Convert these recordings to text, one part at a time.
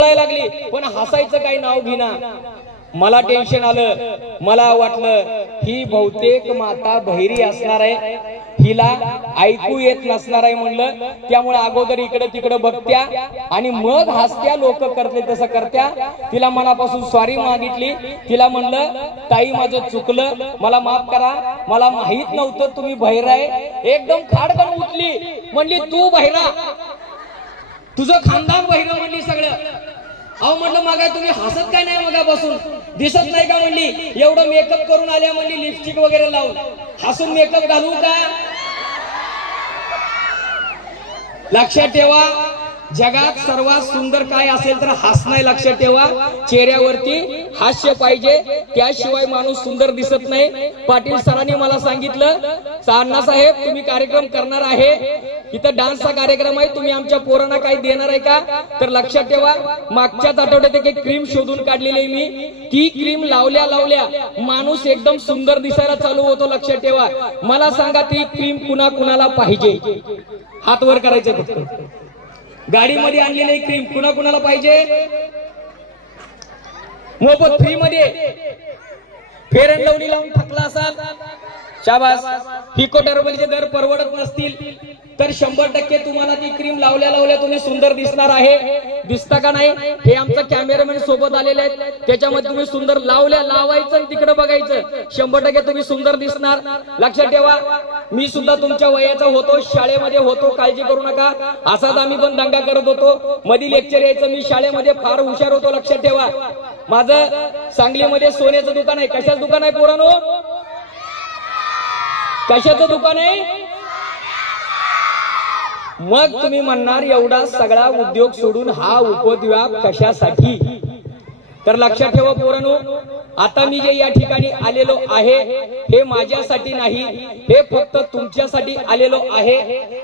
बोलायला लागली पण हसायचं काही नाव घेना मला टेन्शन आलं. मला वाटलं ही बहुतेक माता बहिरी असणार आहे. हिला ऐकू येत नसणार आहे म्हणलं. त्यामुळे अगोदर इकडे तिकडे बघत्या आणि मग हसत्या लोक करते तसं करत्या. तिला मनापासून सॉरी मागितली. तिला म्हणलं ताई माझं चुकलं. मला माफ करा. मला माहीत नव्हतं तुम्ही बहिरा आहे. एकदम खाडकन उठली. म्हणली तू बहिरा. तुझं खानदान बहिर म्हणली सगळं. अहो म्हणलं मग तुम्ही हसत काय नाही मगापासून? दिसत नाही का म्हणली? एवढं मेकअप करून आल्या म्हणली लिपस्टिक वगैरे लावून. हसून मेकअप घालू का? लक्षात ठेवा जगात सर्वात सुंदर काय असेल तर हसणं लक्षात ठेवा. चेहऱ्यावरती हास्य पाहिजे त्याशिवाय माणूस सुंदर दिसत नाही. पाटील सरांनी मला सांगितलं अण्णा साहेब तुम्ही कार्यक्रम करणार आहे. इथं डान्सचा कार्यक्रम आहे. तुम्ही आमच्या पोरांना काही देणार आहे का? तर लक्षात ठेवा मागच्याच आठवड्यात एक क्रीम शोधून काढलेली आहे मी. ती क्रीम लावल्या लावल्या माणूस एकदम सुंदर दिसायला चालू होतो लक्षात ठेवा. मला सांगा ती क्रीम कुणा कुणाला पाहिजे? हात वर करायचे फक्त. गाडीमध्ये आणलेली क्रीम कुणा कुणाला पाहिजे? मोफत फ्री मध्ये. फेर अँड लावून थकला असाल. शाबास. फिको टर्बलचे दर परवडत नसतील तर शंभर टक्के तुम्हाला ती क्रीम लावल्या लावल्या तुम्ही सुंदर दिसणार आहे. दिसता का नाही? हे आमचा कॅमेरामॅन सोबत आलेले आहेत. त्याच्यामध्ये तुम्ही सुंदर लावल्या लावायचं तिकडे बघायचं. शंभर टक्के तुम्ही सुंदर दिसणार. लक्षात ठेवा मी सुद्धा तुमच्या वयाचा होतो शाळेमध्ये होतो काळजी करू नका. असाच आम्ही पण दंगा करत होतो. मधी लेक्चर यायचं मी शाळेमध्ये फार हुशार होतो लक्षात ठेवा. माझं सांगलीमध्ये सोन्याचं दुकान आहे. कशाच दुकान आहे पोरानो? कशाचं दुकान आहे? मग तुम्ही म्हणणार एवढा सगळा उद्योग सोडून हा उपद्व्याप कशासाठी? तर लक्षात ठेवा पोरांनो आता मी जे या ठिकाणी आलेलो आहे हे माझ्यासाठी नाही हे फक्त तुमच्यासाठी आलेलो आहे.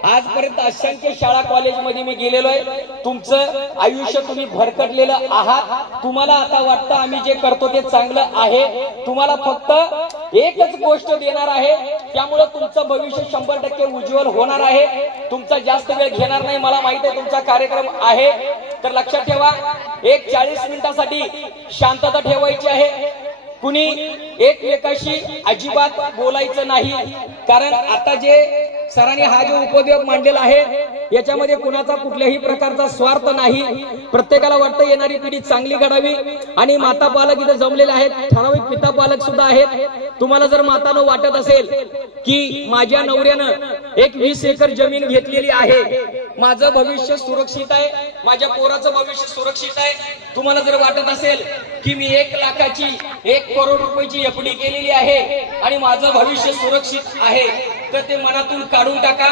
आजपर्यंत असंख्य शाळा कॉलेजमध्ये मी गेलेलो आहे. तुमचं आयुष्य तुम्ही भरकटलेलं आहात. तुम्हाला आता वाटतं आम्ही जे करतो ते चांगलं आहे. तुम्हाला फक्त एकच गोष्ट देणार आहे. त्यामुळे तुमचं भविष्य शंभर टक्के उज्ज्वल होणार आहे. तुमचा जास्त वेळ घेणार नाही मला माहीत आहे तुमचा कार्यक्रम आहे. तर लक्षात ठेवा एक चाळीस मिनिटासाठी शांतता ठेवायची आहे. कुणी एकमेकाशी अजिबात बोलायचं नाही. कारण आता जे सरांनी हा जो उपद्योग मांडलेला आहे याच्यामध्ये कुणाचा कुठल्याही प्रकारचा स्वार्थ नाही. प्रत्येकाला वाटतं येणारी पिढी चांगली घडावी. आणि माता पालक इथे जमलेले आहेत ठराविक पिता पालक सुद्धा आहेत. तुम्हाला जर मातानं वाटत असेल की माझ्या नवऱ्यानं एक वीस एकर जमीन घेतलेली आहे माझं भविष्य सुरक्षित आहे माझ्या पोराचं भविष्य सुरक्षित आहे. तुम्हाला जर वाटत असेल की मी एक लाखाची एक करोड रुपयाची एफडी केलेली आहे आणि माझं भविष्य सुरक्षित आहे तर ते मनातून काढून टाका.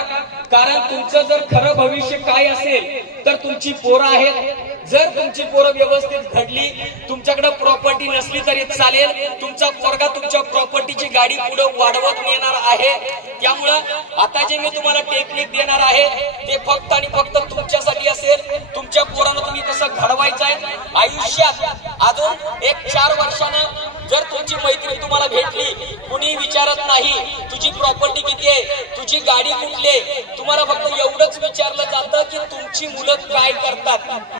कारण तुमचं जर खरं भविष्य काय असेल तर तुमची पोरं आहेत जर तुमची पोरं व्यवस्थित घडली तुमच्याकडे प्रॉपर्टी नसली तरी चालेल. तुमचा पोरगा तुमच्या प्रॉपर्टीची गाडी पुढे वाढवत नेणार आहे. त्यामुळं आता जे मी तुम्हाला टेक्निक देणार आहे ते फक्त आणि फक्त तुमच्यासाठी असेल. तुमच्या पोरानं तुम्ही कसं घडवायचं आहे आयुष्यात अजून एक चार वर्षानं जर तुमची मैत्री तुम्हाला भेटली कुणी विचारत नाही तुझी प्रॉपर्टी किती आहे? तुझी गाडी कुठली आहे? तुम्हाला फक्त एवढंच विचारलं जातं की तुमची मुलं काय करतात.